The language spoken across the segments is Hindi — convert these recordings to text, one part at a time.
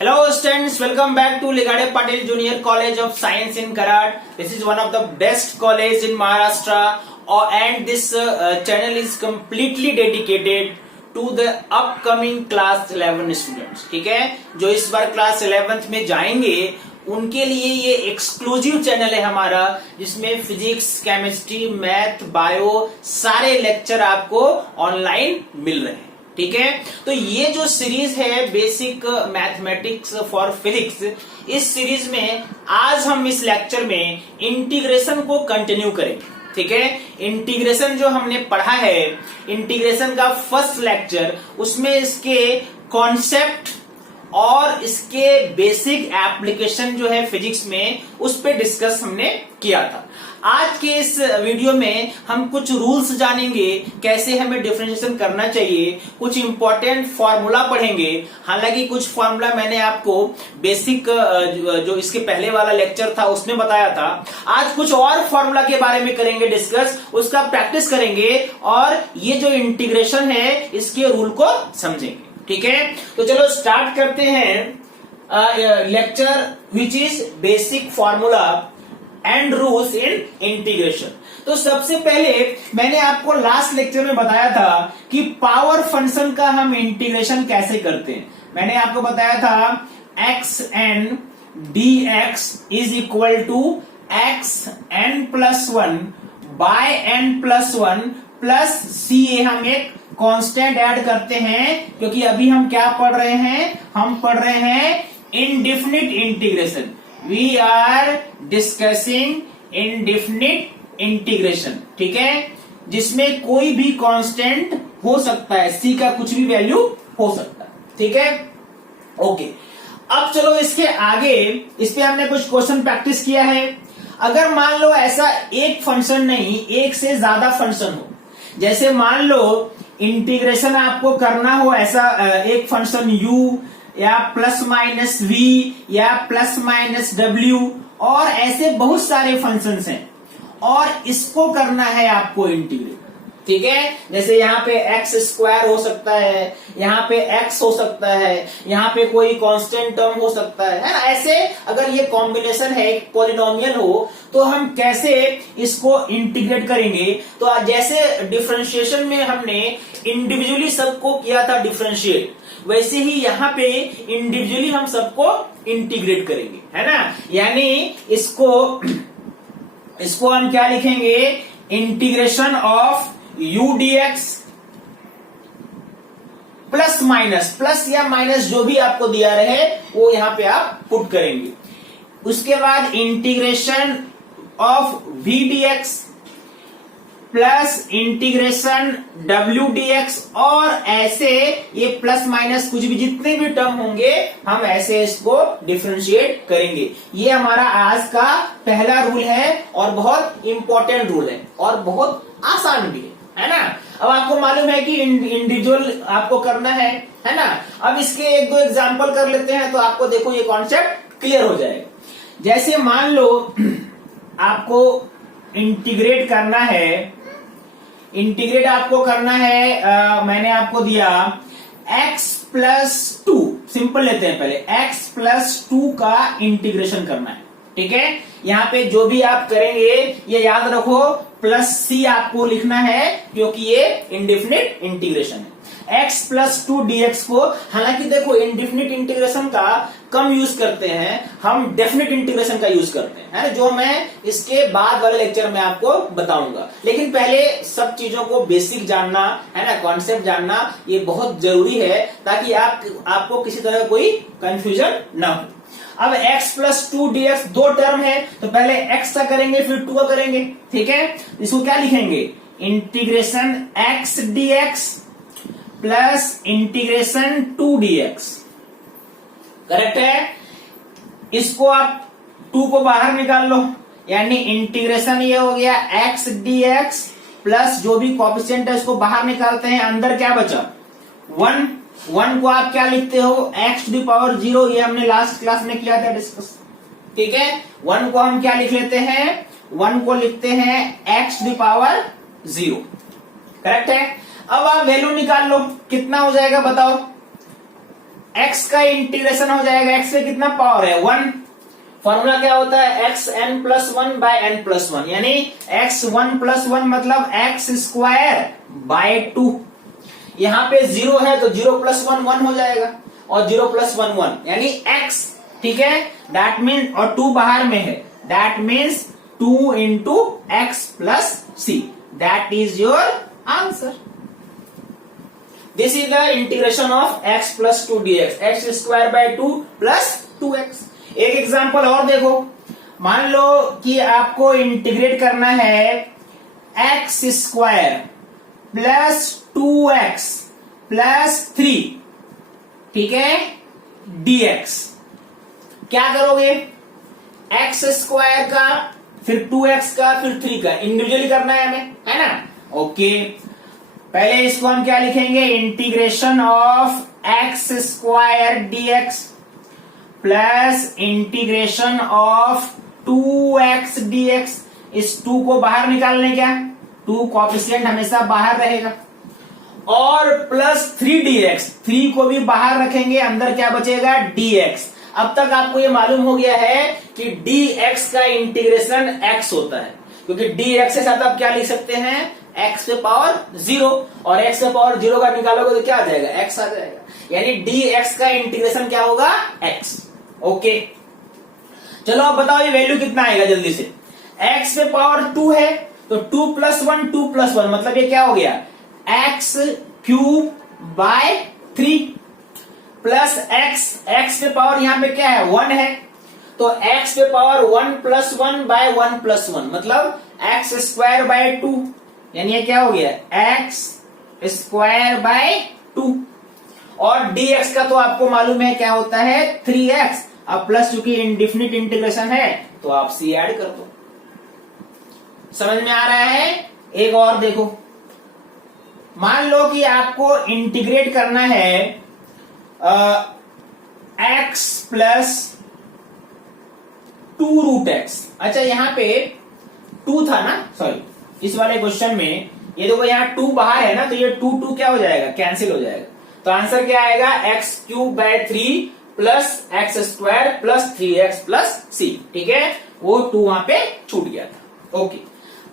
Hello students, welcome back to Ligade Patil Junior College of Science in Karad. This is one of the best college in Maharashtra and this channel is completely dedicated to the upcoming class 11 students. ठीक है, जो इस बार क्लास 11th में जाएंगे उनके लिए ये एक्सक्लूसिव चैनल है हमारा, जिसमें फिजिक्स, केमिस्ट्री, मैथ, बायो सारे लेक्चर आपको ऑनलाइन मिल रहे हैं। ठीक है, तो ये जो सीरीज है बेसिक मैथमेटिक्स फॉर फिजिक्स, इस सीरीज में आज हम इस लेक्चर में इंटीग्रेशन को कंटिन्यू करेंगे। ठीक है, इंटीग्रेशन जो हमने पढ़ा है, इंटीग्रेशन का फर्स्ट लेक्चर, उसमें इसके कॉन्सेप्ट और इसके बेसिक एप्लीकेशन जो है फिजिक्स में, उस पे डिस्कस हमने किया था। आज के इस वीडियो में हम कुछ रूल्स जानेंगे, कैसे हमें डिफरेंशिएशन करना चाहिए, कुछ इंपॉर्टेंट फॉर्मूला पढ़ेंगे। हालांकि कुछ फॉर्मूला मैंने आपको बेसिक जो इसके पहले वाला लेक्चर था उसमें बताया था। आज कुछ और फॉर्मूला के बारे में करेंगे डिस्कस, उसका प्रैक्टिस करेंगे और ये जो इंटीग्रेशन है इसके रूल को समझेंगे। ठीक है, तो चलो स्टार्ट करते हैं lecture which is basic formula and rules in integration. तो सबसे पहले मैंने आपको लास्ट लेक्चर में बताया था कि पावर फंक्शन का हम इंटीग्रेशन कैसे करते हैं। मैंने आपको बताया था x n d x is equal to x n plus one by n plus one plus c a. हम एक कांस्टेंट ऐड करते हैं क्योंकि अभी हम क्या पढ़ रहे हैं, हम पढ़ रहे हैं indefinite integration. We are discussing indefinite integration. ठीक है, जिसमें कोई भी कांस्टेंट हो सकता है, सी का कुछ भी वैल्यू हो सकता है। ठीक है, ओके। अब चलो इसके आगे, इस पे हमने कुछ क्वेश्चन प्रैक्टिस किया है। अगर मान लो ऐसा एक फंक्शन नहीं, एक से ज्यादा फंक्शन हो, जैसे मान लो इंटीग्रेशन आपको करना हो ऐसा एक फंक्शन u या प्लस माइनस v या प्लस माइनस w, और ऐसे बहुत सारे फंक्शंस हैं और इसको करना है आपको इंटीग्रेट। ठीक है, जैसे यहाँ पे एक्स स्क्वायर हो सकता है, यहाँ पे एक्स हो सकता है, यहाँ पे कोई कांस्टेंट टर्म हो सकता है ना। ऐसे अगर ये कॉम्बिनेशन है, एक पॉलिनोमियल हो, तो हम कैसे इसको इंटीग्रेट करेंगे। तो जैसे डिफरेंशिएशन में हमने इंडिविजुअली सबको किया था डिफरेंशिएट, वैसे ही यहाँ पे इंडिविजुअली हम सबको इंटीग्रेट करेंगे, है ना। यानी इसको हम क्या लिखेंगे, integration of u dx plus minus, plus या माइनस जो भी आपको दिया रहे वो यहां पे आप पुट करेंगे। उसके बाद integration of v dx plus integration w dx, और ऐसे ये प्लस माइनस कुछ भी जितने भी टर्म होंगे हम ऐसे इसको डिफरेंशिएट करेंगे। ये हमारा आज का पहला रूल है और बहुत इंपॉर्टेंट रूल है और बहुत आसान भी है ना। अब आपको मालूम है कि इंडिविजुअल आपको करना है ना। अब इसके एक दो एग्जांपल कर लेते हैं तो आपको देखो ये कॉन्सेप्ट क्लियर हो जाएगा। जैसे मान लो आपको इंटीग्रेट करना है, मैंने आपको दिया x प्लस टू, सिंपल लेते हैं पहले, x प्लस टू का इंटीग्रेशन करना है। ठीक है, यहाँ पे जो भी आप करेंगे ये याद रखो, प्लस सी आपको लिखना है क्योंकि ये इंडेफिनिट इंटीग्रेशन है। x प्लस टू dx को, हालांकि देखो इंडेफिनिट इंटीग्रेशन का कम यूज करते हैं, हम डेफिनिट इंटीग्रेशन का यूज करते हैं, है जो मैं इसके बाद वाले लेक्चर में आपको बताऊंगा। लेकिन पहले सब चीजों को बेसिक जानना है ना, कॉन्सेप्ट जानना ये बहुत जरूरी है ताकि आपको किसी तरह का कोई कंफ्यूजन ना हो। अब x प्लस टू dx दो टर्म है, तो पहले x का करेंगे फिर 2 का करेंगे। ठीक है, इसको क्या लिखेंगे, integration x dx plus integration 2 dx। Correct है, इसको आप 2 को बाहर निकाल लो, यानी इंटीग्रेशन ये हो गया x dx प्लस जो भी कोएफिशिएंट है उसको बाहर निकालते हैं, अंदर क्या बचा 1 को आप क्या लिखते हो, x टू द पावर 0, ये हमने लास्ट क्लास में किया था डिस्कस। ठीक है, 1 को हम क्या लिख लेते हैं, 1 को लिखते हैं x to the power 0। Correct है, अब आप वैल्यू निकाल लो, कितना हो जाएगा बताओ, x का इंटीग्रेशन हो जाएगा, x पे कितना पावर है 1। फॉर्मूला क्या होता है x n plus one bye n plus one, यानी x 1 प्लस 1 मतलब x स्क्वायर बाय 2। यहां पे 0 है तो 0 प्लस 1 1 हो जाएगा और 0 प्लस 1 1 यानी x, ठीक है। दैट मीन, और 2 बाहर में है, that means 2 into x plus c, that is your answer. This is the integration of x plus 2 dx, x square by 2 plus 2x। एक एग्जांपल और देखो, मान लो कि आपको इंटीग्रेट करना है x square plus 2x plus 3, ठीक है, dx। क्या करोगे, एक्स स्क्वायर का, फिर 2x का, फिर 3 का, इंडिविजुअली करना है हमें, है ना। ओके, पहले इसको हम क्या लिखेंगे, integration of x square dx plus integration of 2x dx। इस 2 को बाहर निकालने, क्या 2 कोएफिशिएंट हमेशा बाहर रहेगा, और प्लस 3 dx, 3 को भी बाहर रखेंगे, अंदर क्या बचेगा dx। अब तक आपको ये मालूम हो गया है कि dx का इंटीग्रेशन x होता है, क्योंकि dx के साथ आप क्या लिख सकते हैं, x पे पावर 0, और x पे पावर 0 का निकालोगे तो क्या आ जाएगा, x आ जाएगा, यानी dx का इंटीग्रेशन क्या होगा, x। ओके, चलो अब बताओ ये वैल्यू कितना आएगा जल्दी से। x पे पावर 2 है तो 2 प्लस 1 2 प्लस 1 मतलब ये क्या हो गया, x cube by 3 plus x पे पावर यहां पे क्या है 1 है, तो x पे पावर 1 प्लस 1 बाय 1 प्लस 1 मतलब x स्क्वायर बाय 2, यानी ये क्या हो गया, x स्क्वायर बाय 2। और dx का तो आपको मालूम है क्या होता है 3x। अब प्लस चूंकि इंडिफिनिट इंटीग्रेशन है तो आप c ऐड कर दो। समझ में आ रहा है। एक और देखो, मान लो कि आपको इंटीग्रेट करना है x प्लस 2 रूट एक्स। अच्छा यहां पे 2 था ना, सॉरी इस वाले क्वेश्चन में ये देखो यहाँ 2 बाहर है ना, तो ये 2 2 क्या हो जाएगा, कैंसिल हो जाएगा। तो आंसर क्या आएगा, x cube by 3 plus x square plus 3x plus c, ठीक है, वो 2 वहां पे छूट गया था। ओके,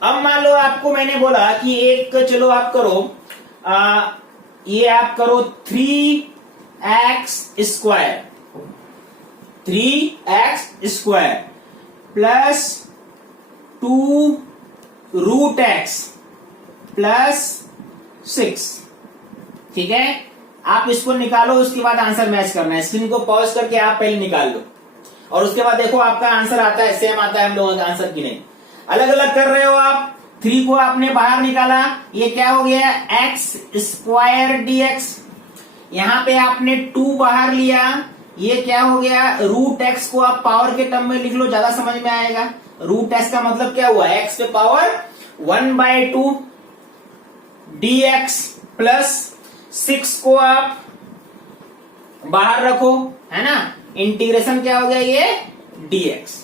अब मान लो आपको मैंने बोला कि एक, चलो आप करो ये आप करो 3x square, 3x square plus 2 root x plus 6, ठीक है। आप इसको निकालो, उसके बाद आंसर मैच करना है। स्क्रीन को पॉज करके आप पहले निकाल लो और उसके बाद देखो आपका आंसर आता है, सेम आता है हम लोगों का आंसर की नहीं, अलग अलग कर रहे हो आप। 3 को आपने बाहर निकाला, ये क्या हो गया, एक्स स्क्वायर dx। यहां पे आपने 2 बाहर लिया, ये क्या हो गया, रूट एक्स को आप पावर के टर्म में लिख लो, ज्यादा समझ में आएगा। रूट एक्स का मतलब क्या हुआ, एक्स पे पावर 1/2 dx प्लस 6 को आप बाहर रखो, है ना, इंटीग्रेशन क्या हो गया ये dx।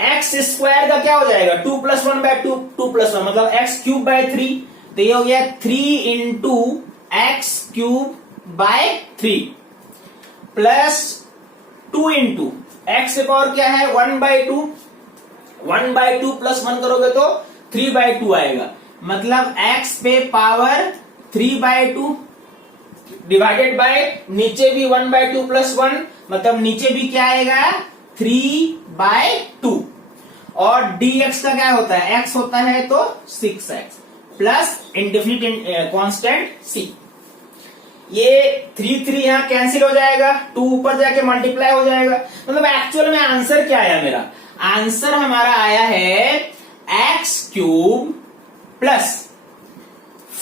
एक्स स्क्वायर का क्या हो जाएगा, 2 प्लस 1/2 2 प्लस 1 मतलब एक्स क्यूब बाय 3, तो ये हो गया 3 into x cube by 3 plus 2 into x के पावर क्या है 1/2, 1/2 प्लस 1 करोगे तो 3/2 आएगा, मतलब x पे पावर 3/2 डिवाइडेड बाय नीचे भी 1/2 प्लस 1 मतलब नीचे भी क्या आएगा 3/2, और dx का क्या होता है, x होता है तो 6x plus indefinite constant c। ये 3 3 यहां कैंसिल हो जाएगा, 2 ऊपर जाके मल्टीप्लाई हो जाएगा, मतलब एक्चुअल में आंसर क्या आया मेरा, आंसर हमारा आया है x cube plus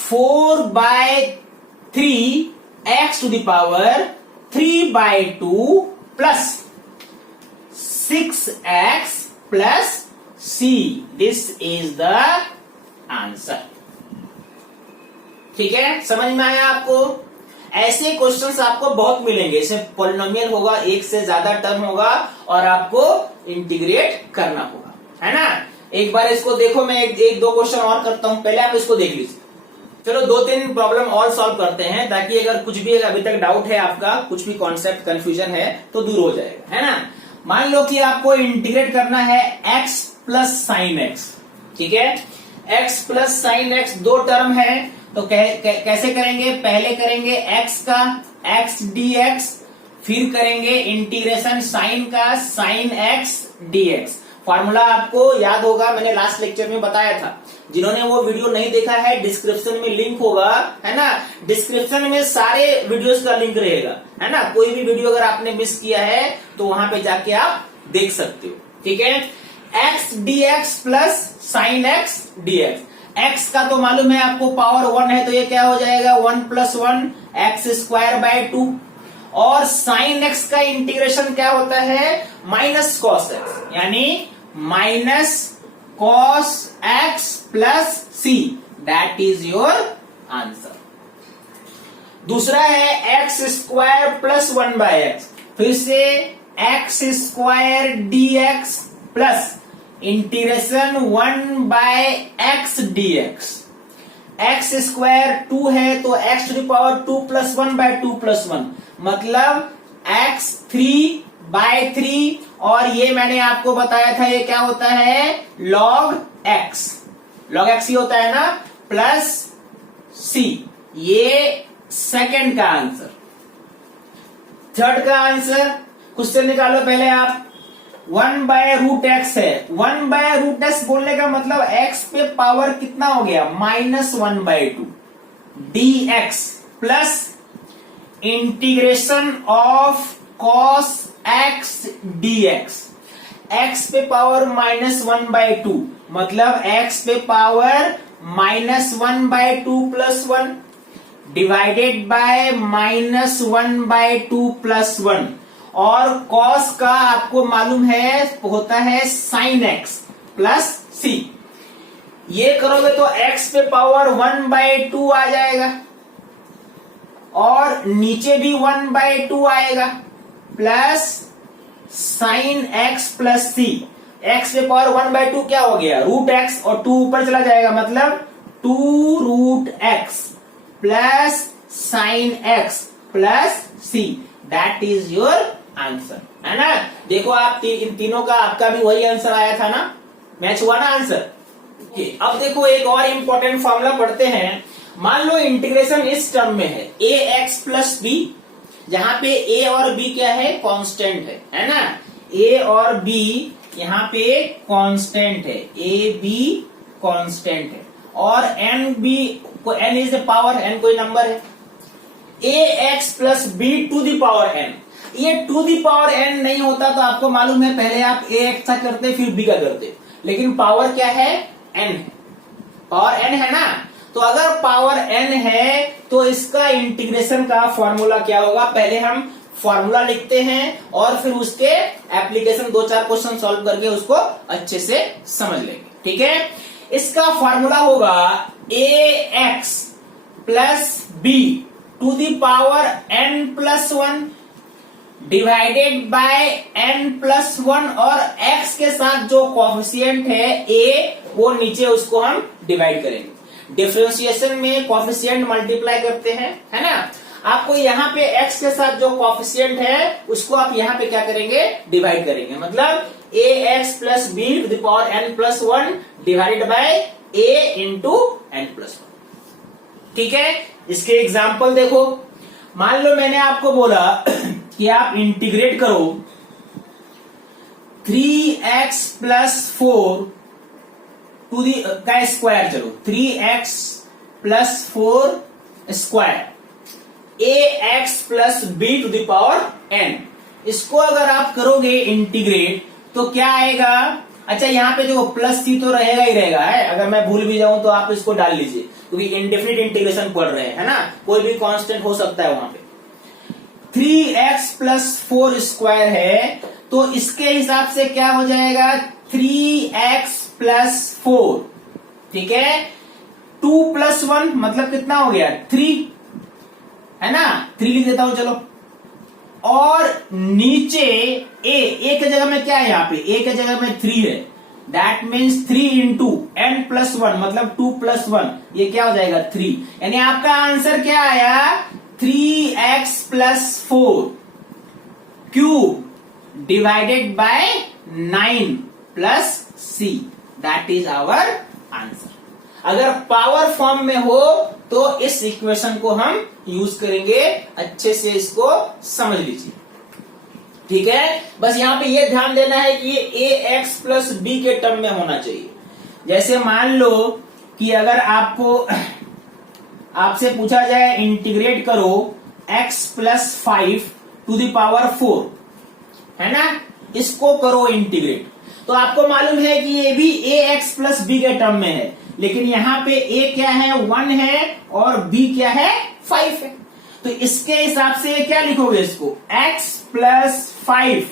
4/3 x to the power 3/2 plus 6x plus c। This is the answer. ठीक है, समझ में आया आपको। ऐसे क्वेश्चंस आपको बहुत मिलेंगे, इसमें पॉलिनोमियल होगा, एक से ज्यादा टर्म होगा और आपको इंटीग्रेट करना होगा, है ना। एक बार इसको देखो, मैं एक दो क्वेश्चन और करता हूं, पहले आप इसको देख लीजिए। चलो 2-3 प्रॉब्लम और सॉल्व करते हैं, ताकि अगर कुछ भी अभी तक डाउट है आपका, कुछ भी कॉन्सेप्ट कंफ्यूजन है तो दूर हो जाएगा, है ना। मान लो कि आपको इंटीग्रेट करना है x प्लस साइन एक्स, ठीक है। x प्लस साइन एक्स दो टर्म है, तो कैसे करेंगे? पहले करेंगे x का x dx, फिर करेंगे इंटीग्रेशन साइन का साइन x dx। फॉर्मूला आपको याद होगा, मैंने लास्ट लेक्चर में बताया था। जिन्होंने वो वीडियो नहीं देखा है, डिस्क्रिप्शन में लिंक होगा, है ना। डिस्क्रिप्शन में सारे वीडियोस का लिंक रहेगा, है ना। कोई भी वीडियो अगर आपने मिस किया है तो वहां पे जाके आप देख सकते हो, ठीक है। x dx plus sine x dx। x का तो मालूम है आपको, पावर 1 है, तो ये क्या हो जाएगा? 1 प्लस 1 एक्स स्क्वायर बाय 2। और साइन x का इंटीग्रेशन क्या होता है? माइनस कॉस x, यानी minus cos x plus c, that is your answer. दूसरा है x square plus 1 by x, फिर से x square dx plus integration 1 by x dx। X square 2 है, तो x to the power 2 plus 1 by 2 plus 1, मतलब एक्स 3 बाय 3। और ये मैंने आपको बताया था, ये क्या होता है? log x, log x ही होता है ना, प्लस c। ये सेकंड का आंसर। थर्ड का आंसर क्वेश्चन निकालो पहले आप। 1 बाय रूट एक्स है, 1 बाय रूट एक्स बोलने का मतलब x पे पावर कितना हो गया? Minus 1 by 2 dx plus integration of cos x dx। x पे पावर माइनस 1 बाय 2, मतलब x पे power minus 1 by 2 plus 1 divided by minus 1 by 2 plus 1। और cos का आपको मालूम है होता है sin x प्लस c। ये करोगे तो x पे पावर 1 बाय 2 आ जाएगा, और नीचे भी 1 बाय 2 आएगा, plus sine x plus c। x पे पावर 1 बाय 2 क्या हो गया? रूट x, और 2 ऊपर चला जाएगा, मतलब 2 root x plus sine x plus c, that is your answer, है ना। देखो आप इन तीनों का आपका भी वही आंसर आया था ना, मैच हुआ ना आंसर। अब देखो एक और इंपॉर्टेंट फॉर्मूला पढ़ते हैं। मान लो इंटीग्रेशन इस टर्म में है ax प्लस b, जहां पे a और b क्या है? कांस्टेंट है ना। a और b यहाँ पे कांस्टेंट है, a b कांस्टेंट है, और n is the power, n कोई नंबर है। ax plus b to the power n, ये टू द पावर n नहीं होता तो आपको मालूम है पहले आप ax का करते फिर b का करते, लेकिन पावर क्या है? n है, पावर n है ना। तो अगर पावर n है तो इसका इंटीग्रेशन का फॉर्मूला क्या होगा? पहले हम फॉर्मूला लिखते हैं और फिर उसके एप्लीकेशन 2-4 क्वेश्चन सॉल्व करके उसको अच्छे से समझ लेंगे, ठीक है। इसका फॉर्मूला होगा ax plus b to the power n plus 1 divided by n plus 1, और x के साथ जो कॉफिशिएंट है a, वो नीचे उसको हम डिवाइड करेंगे। डिफरेंशिएशन में कॉफिशिएंट मल्टीप्लाई करते हैं, है ना। आपको यहाँ पे x के साथ जो कॉफिशिएंट है उसको आप यहाँ पे क्या करेंगे? डिवाइड करेंगे, मतलब ax plus b to the power n plus 1 divided by a into n plus 1, ठीक है। इसके एग्जाम्पल देखो। मान लो मैंने आपको बोला कि आप इंटीग्रेट करो 3x प्लस 4 टू दी का स्क्वायर, चलो 3x plus 4 square ax plus b to the power n। इसको अगर आप करोगे इंटीग्रेट तो क्या आएगा? अच्छा यहाँ पे जो प्लस c तो रहेगा ही रहेगा, है। अगर मैं भूल भी जाऊं तो आप इसको डाल लीजिए, क्योंकि इंडेफिनिट इंटीग्रेशन पढ़ रहे हैं, है ना। कोई भी कांस्टेंट हो सकता है वहां पे। 3x प्लस 4 स्क्वायर है, तो इसके हिसाब से क्या हो जाएगा? 3x प्लस 4, ठीक है। 2 प्लस 1 मतलब कितना हो गया? 3, है ना। 3 लिख देता हूं चलो। और नीचे a की जगह में क्या है? यहाँ पे a की जगह में 3 है, that means 3 into n plus 1 मतलब 2 प्लस 1, ये क्या हो जाएगा 3। यानी आपका आंसर क्या आया 3x plus 4 cube divided by 9 plus c, that is our answer. अगर पावर फॉर्म में हो तो इस इक्वेशन को हम यूज करेंगे, अच्छे से इसको समझ लीजिए, ठीक है। बस यहां पे ये ध्यान देना है कि ये ax प्लस b के टर्म में होना चाहिए। जैसे मान लो कि अगर आपसे पूछा जाए इंटीग्रेट करो x plus 5 to the power 4, है ना, इसको करो इंटीग्रेट, तो आपको मालूम है कि ये भी ax प्लस b के टर्म में है, लेकिन यहां पे a क्या है 1 है और b क्या है 5 है, तो इसके हिसाब से क्या लिखोगे इसको x plus 5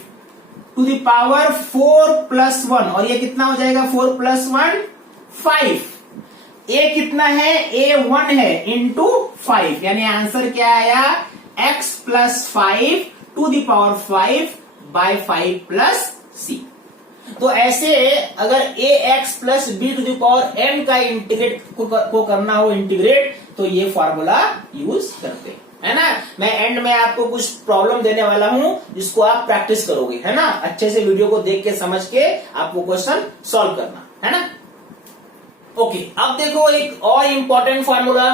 to the power 4 plus 1, और ये कितना हो जाएगा 4 प्लस 1 5, a कितना है a 1 है इंटू 5, यानी आंसर क्या आया x plus 5 to the power 5 by 5 plus c। तो ऐसे अगर ax plus b to the power n का इंटीग्रेट को करना हो इंटीग्रेट, तो ये फॉर्मूला यूज करते हैं, है ना। मैं एंड में आपको कुछ प्रॉब्लम देने वाला हूं जिसको आप प्रैक्टिस करोगे, है ना, अच्छे से वीडियो को देख के समझ के आपको क्वेश्चन सॉल्व करना है ना। ओके, अब देखो एक और इंपॉर्टेंट फॉर्मूला,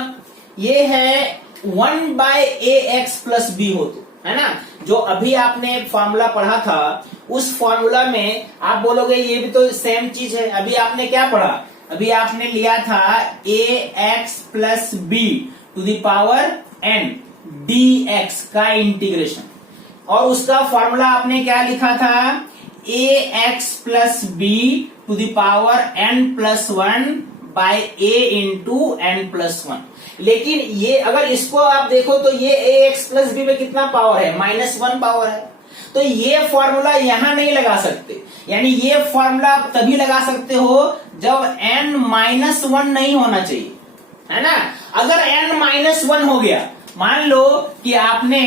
ये है 1 by a x plus B हो, तो है ना, जो अभी आपने फॉर्मूला पढ़ा था उस फॉर्मूला में आप बोलोगे ये भी तो सेम चीज है। अभी आपने क्या पढ़ा, अभी आपने लिया था a x plus b to the power n d x का इंटीग्रेशन, और उसका फॉर्मूला आपने क्या लिखा था a x plus b to the power n plus 1 by a into n plus 1। लेकिन ये अगर इसको आप देखो तो ये ए एक्स प्लस बी में कितना पावर है -1 पावर है, तो ये फॉर्मूला यहां नहीं लगा सकते, यानी ये फॉर्मूला आप तभी लगा सकते हो जब n -1 नहीं होना चाहिए, है ना। अगर n -1 हो गया, मान लो कि आपने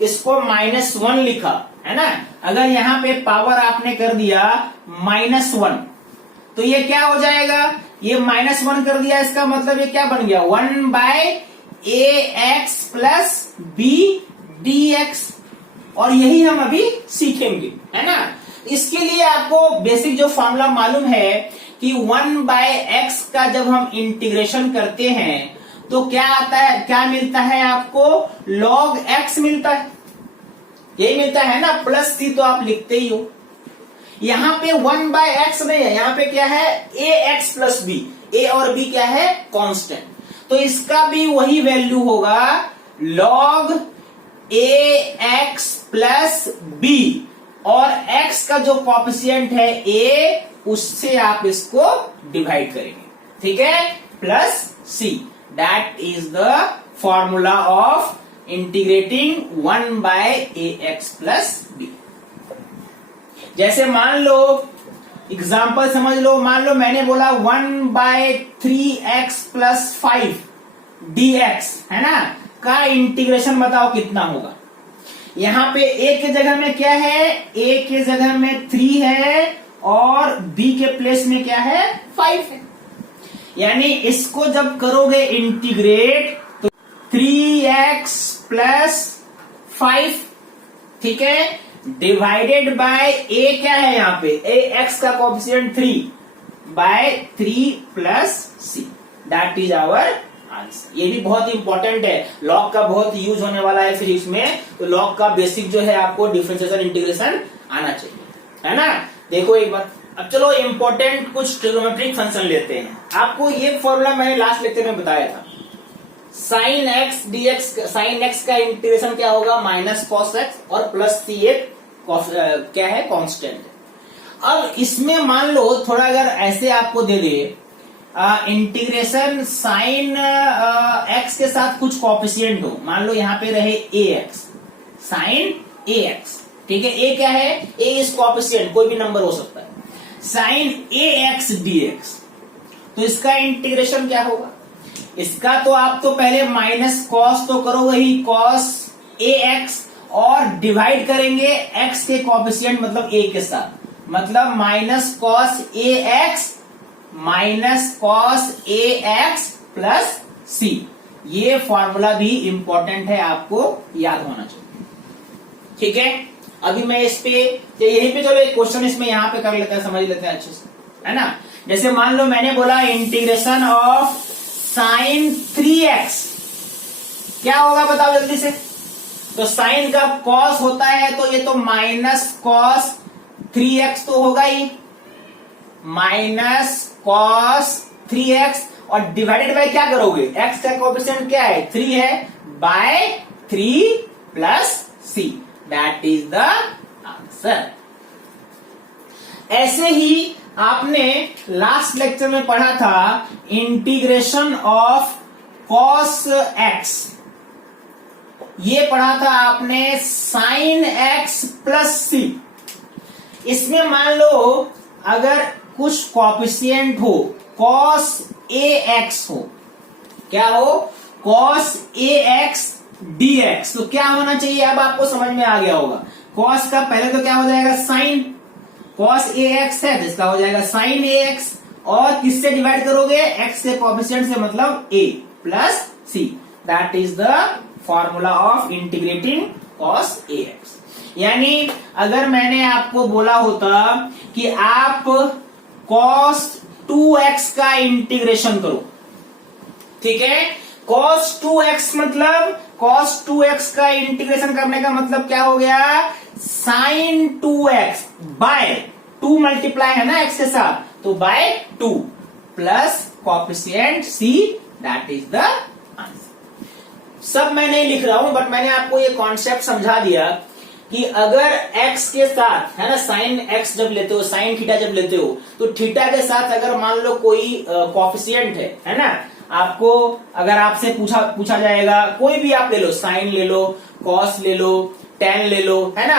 इसको -1 लिखा, है ना, अगर यहां पे पावर आपने कर दिया -1, तो ये क्या हो जाएगा, ये -1 कर दिया, इसका मतलब ये क्या बन गया 1 by a x plus b d x, और यही हम अभी सीखेंगे, है ना। इसके लिए आपको बेसिक जो फॉर्मूला मालूम है कि 1 बाय एक्स का जब हम इंटीग्रेशन करते हैं तो क्या आता है, क्या मिलता है आपको log x मिलता है, यही मिलता है ना, प्लस सी तो आप लिखते ही हो। यहां पे 1 बाय एक्स नहीं है, यहां पे क्या है ए एक्स प्लस बी, ए और बी क्या है कांस्टेंट, तो इसका भी वही वैल्यू होगा log ए एक्स प्लस बी, और x का जो कॉफिशिएंट है a, उससे आप इसको डिवाइड करेंगे, ठीक है, plus c, that is the formula of integrating 1 by a x plus b. जैसे मान लो एग्जाम्पल समझ लो, मान लो मैंने बोला 1 बाय 3x प्लस 5 dx, है ना, का इंटीग्रेशन बताओ कितना होगा। यहां पे a के जगह में क्या है, a के जगह में 3 है और b के प्लेस में क्या है 5 है, यानी इसको जब करोगे इंटीग्रेट तो 3x प्लस 5, ठीक है, डिवाइडेड बाय a क्या है यहाँ पे a x का coefficient 3 by 3 plus c, that is our answer. ये भी बहुत इंपॉर्टेंट है, लॉग का बहुत यूज होने वाला है फिर इसमें, तो लॉग का बेसिक जो है आपको डिफरेंशिएशन इंटीग्रेशन आना चाहिए, है ना। देखो एक बार, अब चलो इंपॉर्टेंट कुछ ट्रिग्नोमेट्रिक फंक्शन लेते हैं। आपको ये फॉर्मूला मैंने लास्ट लेक्चर में बताया था, sine x dx, sine x का इंटीग्रेशन क्या होगा माइनस कॉस एक्स, और प्लस सी एक क्या है कांस्टेंट। अब इसमें मान लो थोड़ा अगर ऐसे आपको दे दे इंटीग्रेशन साइन एक्स के साथ कुछ कॉफिशिएंट हो, मान लो यहाँ पे रहे ए एक्स, साइन ए एक्स, ठीक है, ए क्या है ए इज कॉफिशिएंट, कोई भी नंबर हो सकता है, साइन ए एक्स डी एक्स, तो इसका इंटीग्रेशन क्या होगा, इसका तो आप तो पहले माइनस कॉस तो करोगे ही, कॉस ए एक्स, और डिवाइड करेंगे एक्स के कॉफिशिएंट मतलब ए के साथ, मतलब minus cos A x minus cos A x plus सी। ये फॉर्मूला भी इंपॉर्टेंट है, आपको याद होना चाहिए। ठीक है, अभी मैं इस पे यहीं पे चलो एक क्वेश्चन इसमें यहां पे कर लेते हैं, समझ लेते हैं अच्छे से, है ना। जैसे मान लो मैंने बोला इंटीग्रेशन ऑफ साइन 3x, क्या होगा बताओ जल्दी से। तो साइन का कॉस होता है तो ये तो माइनस कॉस 3x तो होगा ही, माइनस कॉस 3x और डिवाइडेड बाय क्या करोगे, x का कोएफिशिएंट क्या है 3 है, by 3 plus c, that is the answer. ऐसे ही आपने लास्ट लेक्चर में पढ़ा था इंटीग्रेशन ऑफ कॉस x, ये पढ़ा था आपने साइन x प्लस सी। इसमें मान लो अगर कुछ कोएफिशिएंट हो cos ax हो, क्या हो cos ax dx, तो क्या होना चाहिए, अब आपको समझ में आ गया होगा। cos का पहले तो क्या हो जाएगा साइन, cos ax है जिसका हो जाएगा साइन ax, और किससे डिवाइड करोगे x के कोएफिशिएंट से, मतलब a plus c, that is the formula of integrating cos ax। यानी अगर मैंने आपको बोला होता कि आप cos 2x का इंटीग्रेशन करो, ठीक है, cos 2x मतलब cos 2x का इंटीग्रेशन करने का मतलब क्या हो गया, sin 2x बाय 2 मल्टीप्लाई है ना x के साथ, तो by 2 plus coefficient c, that is the answer. सब मैं नहीं लिख रहा हूं, बट मैंने आपको ये कॉन्सेप्ट समझा दिया कि अगर x के साथ, है ना, साइन x जब लेते हो, साइन थीटा जब लेते हो, तो थीटा के साथ अगर मान लो कोई कोएफिशिएंट है ना, आपको अगर आपसे पूछा जाएगा, कोई भी आप ले लो, साइन ले लो, कॉस ले लो, टेन ले लो, है ना,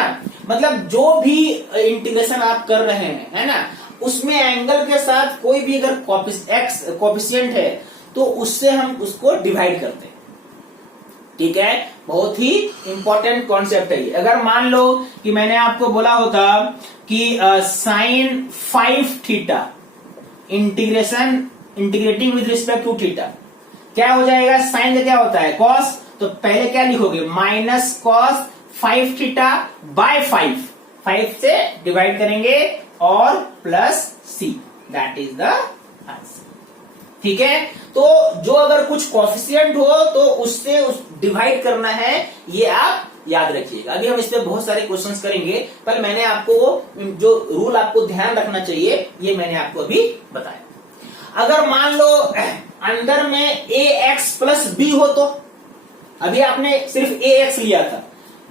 मतलब जो भी इंटीग्रेशन आप कर रहे हैं, है ना, उसमें एंगल के साथ कोई भी अगर कोएफिशिएंट है तो उससे हम उसको डिवाइड करते हैं। ठीक है, बहुत ही इंपॉर्टेंट कॉन्सेप्ट है ये। अगर मान लो कि मैंने आपको बोला होता कि sine 5 theta integrating with respect to theta, क्या हो जाएगा, साइन का क्या होता है कॉस, तो पहले क्या लिखोगे, माइनस कॉस 5 थीटा बाय 5 से डिवाइड करेंगे और plus c, that is the answer. ठीक है, तो जो अगर कुछ कोएफिशिएंट हो तो उससे डिवाइड करना है, ये आप याद रखिएगा। अभी हम इस पे बहुत सारे क्वेश्चंस करेंगे, पर मैंने आपको जो रूल आपको ध्यान रखना चाहिए ये मैंने आपको अभी बताया। अगर मान लो अंदर में ax प्लस b हो, तो अभी आपने सिर्फ ax लिया था,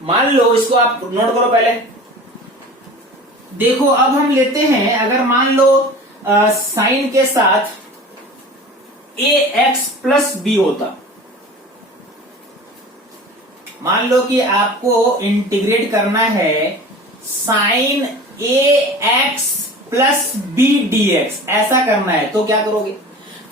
मान लो इसको आप नोट करो पहले, देखो अब हम लेते हैं, अगर मान लो साइन के साथ ax प्लस b होता, मान लो कि आपको इंटीग्रेट करना है sine ax plus b dx, ऐसा करना है, तो क्या करोगे,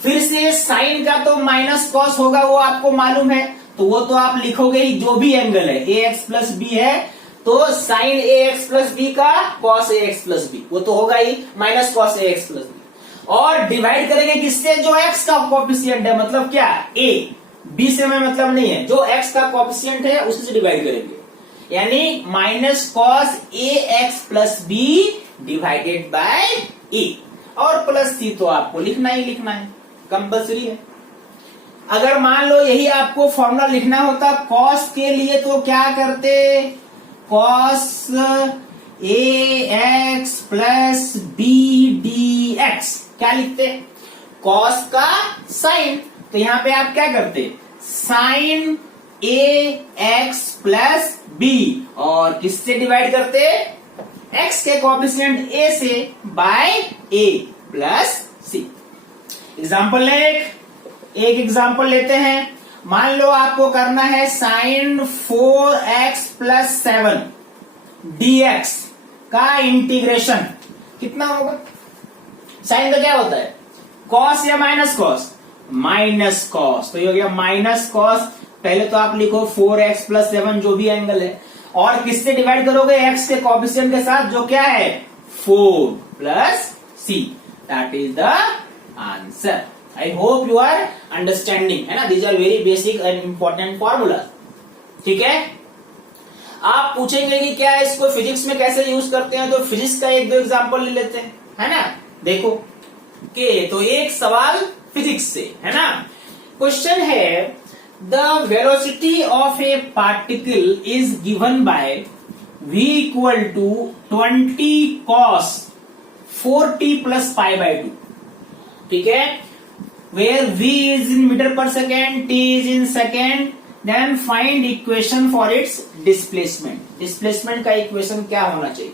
फिर से साइन का तो माइनस कॉस होगा, वो आपको मालूम है, तो वो तो आप लिखोगे ही, जो भी एंगल है ax प्लस b है तो साइन ax प्लस b का कॉस ax प्लस b, वो तो होगा ही minus cos ax plus b, और डिवाइड करेंगे किससे, जो x का कोएफिशिएंट है, मतलब क्या a, b से हमें मतलब नहीं है, जो x का कोएफिशिएंट है उसी से डिवाइड करेंगे, यानी minus cos ax plus b divided by a, और प्लस c तो आपको लिखना ही लिखना है, कंपल्सरी है। अगर मान लो यही आपको फॉर्मूला लिखना होता कॉस के लिए, तो क्या करते, cos ax plus b dx, क्या लिखते, कॉस का साइन, तो यहां पे आप क्या करते, साइन ax प्लस b, और किससे डिवाइड करते, x के कोएफिशिएंट a से by a plus c। Example एक एग्जाम्पल लेते हैं, मान लो आपको करना है साइन 4x प्लस 7 dx का इंटीग्रेशन, कितना होगा, साइन का क्या होता है, कॉस या माइनस कॉस, माइनस कॉस, तो ये हो गया माइनस कॉस, पहले तो आप लिखो 4x प्लस 7 जो भी एंगल है, और किससे डिवाइड करोगे, x के कोएफिशिएंट के साथ, जो क्या है 4 plus C. That is the answer. I hope you are understanding, है ना? These are very basic and important formulas. ठीक है? आप पूछेंगे कि क्या इसको फिजिक्स में कैसे यूज करते हैं, तो फिजिक्स का एक दो एग्जांपल ले लेते हैं, है ना? देखो के तो एक सवाल फिजिक्स से, है ना? क्वेश्चन है the velocity of a particle is given by v equal to 20 cos 4t plus pi by 2. ठीक है? Where v is in metre per second, t is in second. Then find equation for its displacement. Displacement का इक्वेशन क्या होना चाहिए?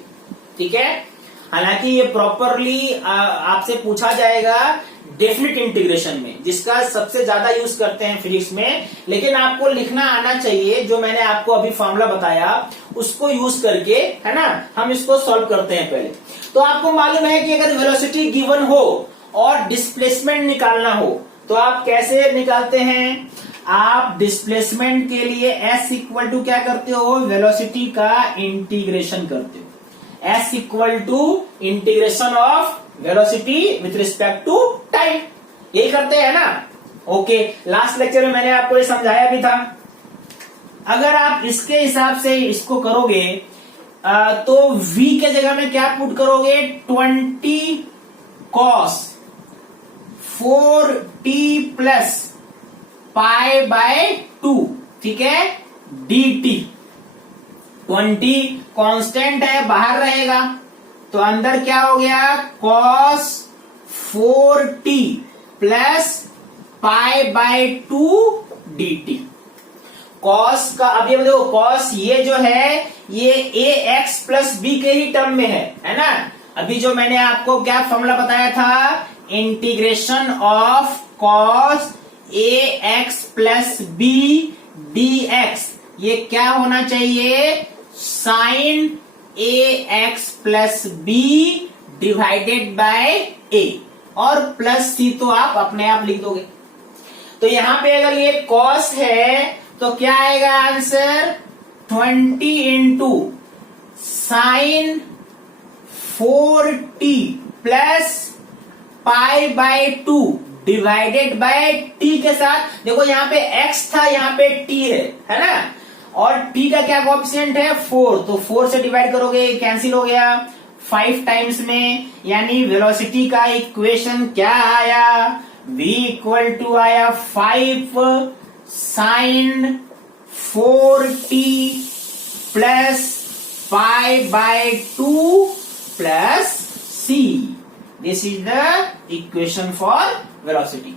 ठीक है? हालांकि ये प्रॉपरली आपसे पूछा जाएगा डेफिनेट इंटीग्रेशन में, जिसका सबसे ज्यादा यूज करते हैं फिजिक्स में, लेकिन आपको लिखना आना चाहिए. जो मैंने आपको अभी फॉर्मूला बताया उसको यूज करके, है ना, हम इसको सॉल्व करते हैं पहले. तो आपको मालूम है कि अगर वेलोसिटी गिवन हो और डिस्प्लेसमेंट निकालना हो तो आप कैसे निकालते हैं? आप डिस्प्लेसमेंट के लिए s इक्वल टू क्या करते हो? वेलोसिटी का इंटीग्रेशन करते हो. s equal to integration of velocity with respect to time. यही करते हैं ना? ओके. लास्ट लेक्चर में मैंने आपको ये समझाया भी था. अगर आप इसके हिसाब से इसको करोगे तो v के जगह में क्या पुट करोगे? 20 cos 4t plus pi by 2. ठीक है? dt 20 कांस्टेंट है, बाहर रहेगा, तो अंदर क्या हो गया? cos 4t plus pi by 2 dt. cos का अब ये देखो, cos ये जो है ये ax प्लस b के ही टर्म में है ना? अभी जो मैंने आपको क्या फॉर्मूला बताया था? Integration of cos ax plus b dx. ये क्या होना चाहिए? Sine ax plus b divided by a, और प्लस c तो आप अपने आप लिख दोगे. तो यहां पे अगर ये cos है तो क्या आएगा answer? 20 into sine 4t plus pi by 2 divided by t के साथ. देखो यहाँ पे x था, यहाँ पे t है ना? और t का क्या कोएफिशिएंट है? 4. तो 4 से डिवाइड करोगे, कैंसिल हो गया 5 टाइम्स में. यानी वेलोसिटी का इक्वेशन क्या आया? v इक्वल टू आया 5 sine 4t plus pi by 2 plus c. This is the equation for velocity.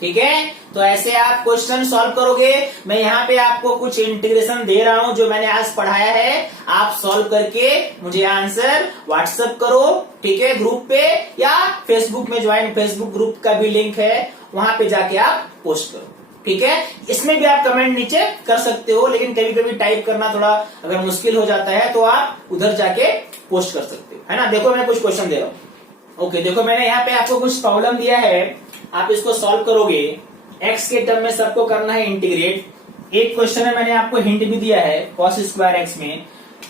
ठीक है? तो ऐसे आप क्वेश्चन सॉल्व करोगे. मैं यहाँ पे आपको कुछ इंटीग्रेशन दे रहा हूं जो मैंने आज पढ़ाया है. आप सॉल्व करके मुझे आंसर व्हाट्सएप करो. ठीक है? ग्रुप पे या फेसबुक में ज्वाइन, फेसबुक ग्रुप का भी लिंक है, वहां पे जाके आप पोस्ट करो. ठीक है? इसमें भी आप कमेंट नीचे कर सकते हो, लेकिन कभी कभी टाइप करना थोड़ा अगर मुश्किल हो जाता है तो आप उधर जाके पोस्ट कर सकते हो, है ना? देखो मैं कुछ क्वेश्चन दे रहा हूँ. ओके, देखो मैंने यहाँ पे आपको कुछ प्रॉब्लम दिया है. आप इसको सॉल्व करोगे. x के टर्म में सबको करना है इंटीग्रेट. एक क्वेश्चन में मैंने आपको हिंट भी दिया है cos स्क्वायर x में,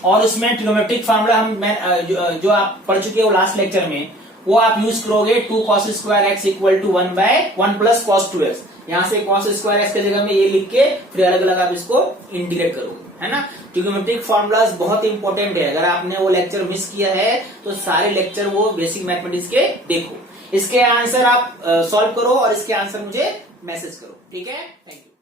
और उसमें ट्रिग्नोमेट्रिक फार्मूला जो आप पढ़ चुके हो लास्ट लेक्चर में, वो आप यूज करोगे. 2 cos square x equal to 1 plus cos 2x. यहाँ से cos स्क्वायर x के जगह में ये लिख के फिर अलग अलग आप इसको इंटीग्रेट करोगे, है ना? ट्रिग्नोमेट्रिक फार्मूलाज बहुत इंपॉर्टेंट है. अगर आपने वो लेक्चर मिस किया है तो सारे लेक्चर वो बेसिक मैथमेटिक्स के देखो. इसके आंसर आप सॉल्व करो और इसके आंसर मुझे मैसेज करो. ठीक है? Thank you.